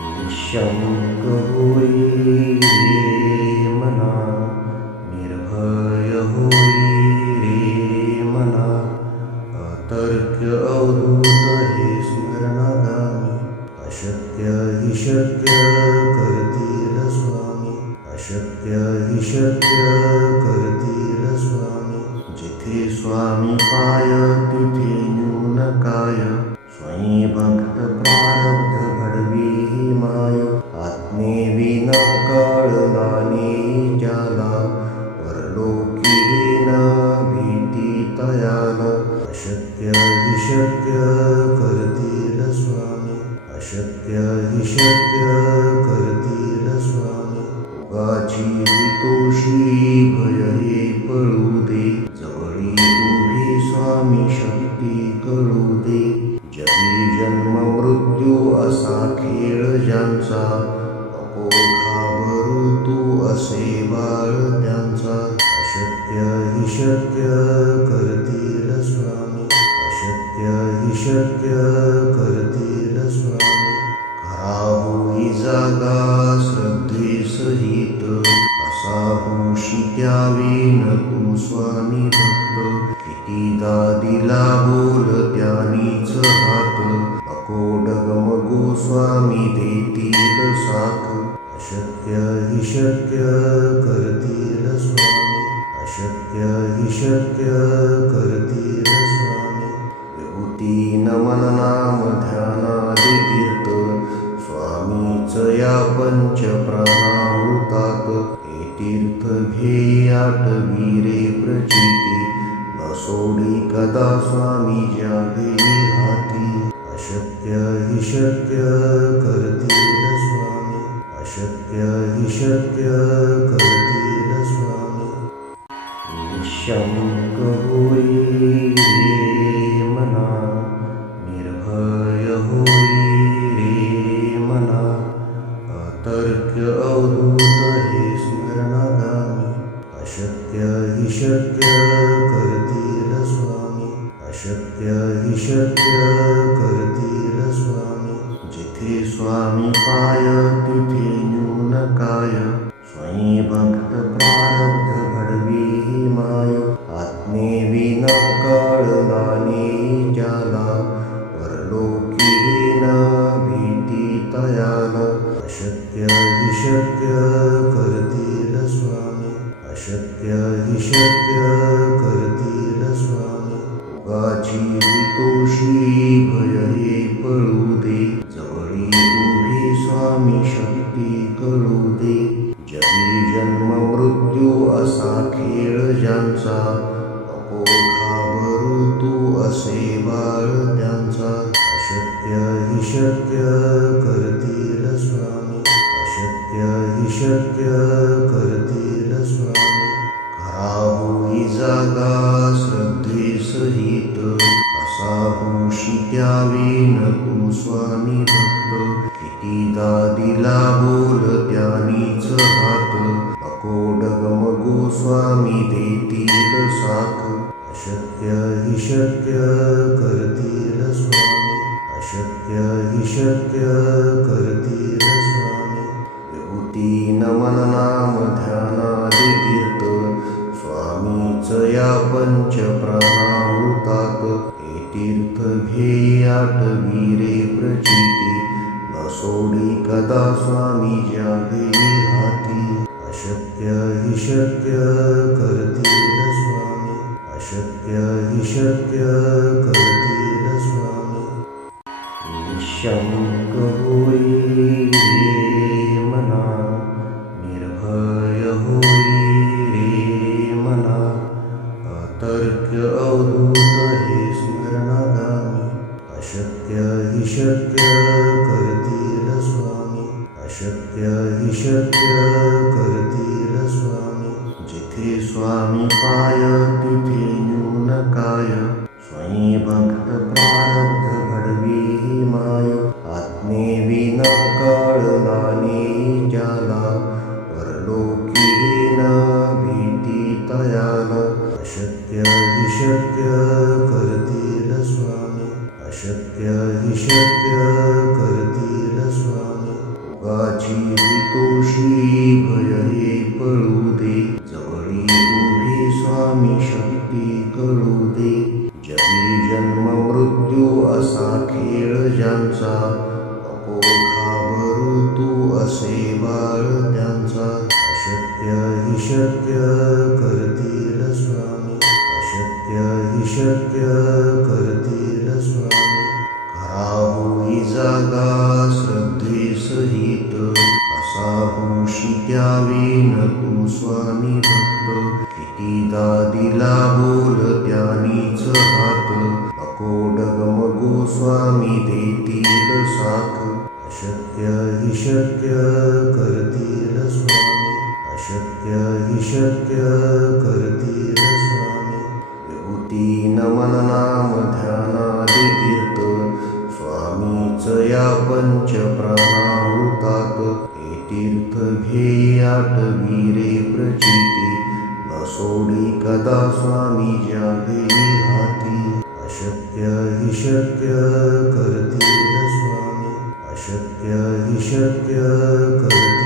निःशङ्क होई रे मना, निर्भय होई रे मना, अतर्क्य अवधूत हे स्मरणागामी, अशक्य हि शक्य करतील स्वामी, अशक्य हि शक्य करतील स्वामी. जिथे स्वामी पाय तिथे न्यून काय, स्वयं भक्त प्रारब्ध घडवी ही माय. आत्मेविना कळलाने ज्याला, परलोकी न भीती तयाला. अशक्य हि शक्य करतील स्वामी, अशक्य हि शक्य करतील स्वामी. उगाची भीतोषी भय हे पळू दे, जवळी उभी स्वामी शक्ती कळू दे. जगी जन्म मृत्यू असा खेळ ज्यांचा, नको घाबरू तू असे बाळ त्यांचा. अशक्य हि शक्य करतील स्वामी, अशक्य हि शक्य करतील स्वामी. खरा होई जागा श्रद्धे सहित, असा होशी त्यावेन तू स्वामी भक्त. कितीदा दिला बोल त्यानीच हात, नको डगमगू स्वामी देतील साथ. अशक्य हि शक्य करतील स्वामी, अशक्य हि शक्य करतील स्वामी. विभूती नमन नाम ध्यानादि तीर्थ, स्वामीच या पंच प्राणामृतात. हे तीर्थ घेई आठवी रे प्रचिती, न सोडी कदा स्वामी ज्या घेई हाती. अशक्य हि शक्य करतील स्वामी, अशक्य हि शक्य करतील स्वामी. निःशङ्क होई रे मना, निर्भय होई रे मना, अतर्क्य अवधूत हे स्मरणागामी. अशक्य हि शक्य करतील स्वामी, अशक्य हि शक्य करतील स्वामी. जिथे स्वामी पाय तिथे न्यून काय, स्वयं भक्त प्रारब्ध घडवी ही माय. आत्मेविना कळलाने ज्याला, परलोकी न भीती तयाला. अशक्य हि शक्य करतील स्वामी, अशक्य हि शक्य करतील स्वामी. उगाची भीतोषी भय हे पळू दे, जवळी उभी स्वामी शक्ती कळू दे. जगी जन्म मृत्यू असा खेळ ज्यांचा, नको घाबरू तू असे बाळ त्यांचा. अशक्य हि शक्य करतील स्वामी, अशक्य हि शक्य करतील स्वामी. खरा होई जागा श्रद्धे सहित, असा होशी त्यावेन तू स्वामी भक्त. कितीदा दिला बोल त्यानीच हात, नको डगमगू स्वामी देतील साथ. अशक्य हि शक्य करतील स्वामी, अशक्य हि शक्य करतील स्वामी. विभूती नमन नाम ध्यानादि तीर्थ, स्वामीच या पंच प्राणामृतात. हे तीर्थ घेई आठवी रे प्रचिती, न सोडी कदा स्वामी ज्या घेई हाती. अशक्य हि शक्य करतील स्वामी, अशक्य हि शक्य करतील स्वामी. निःशङ्क होई रे मना, निर्भय होई रे मना, अतर्क्य अवधूत हे स्मरणागामी. अशक्य हि शक्य करतील स्वामी, अशक्य हि शक्य करतील स्वामी. जिथे स्वामी पाय तिथे न्यून काय, स्वयं भक्त प्रारब्ध घडवी ही माय. आत्मेविना कळलाने ज्याला, परलोकी न भीती तयाला. अशक्य हि शक्य करतील स्वामी, अशक्य हि शक्य करतील स्वामी. भोगाची हितोषी भय हे पळू दे, जवळी उभी स्वामी शक्ती कळू दे. जगी जन्म मृत्यू असा खेळ ज्यांचा, नको घाबरू तू असे बाळ त्यांचा. अशक्य हि शक्य करतील स्वामी, अशक्य हि शक्य करतील स्वामी. खरा होई जागा श्रद्धेसहित, कसा होशी त्यावेन तू स्वामी भक्त. कितीदा दिला बोल त्यानीच हात, नको डगमगू स्वामी देतील साथ. अशक्य हि शक्य करतील स्वामी, अशक्य हि शक्य करतील स्वामी. विभूती नमन नाम ध्यानादि तीर्थ, स्वामीच या पंच प्राणामृतात. हे तीर्थ घेई आठवी रे प्रचिती, न सोडी कदा स्वामी ज्या घेई हाती. अशक्य हि शक्य करतील स्वामी, अशक्य हि शक्य करतील.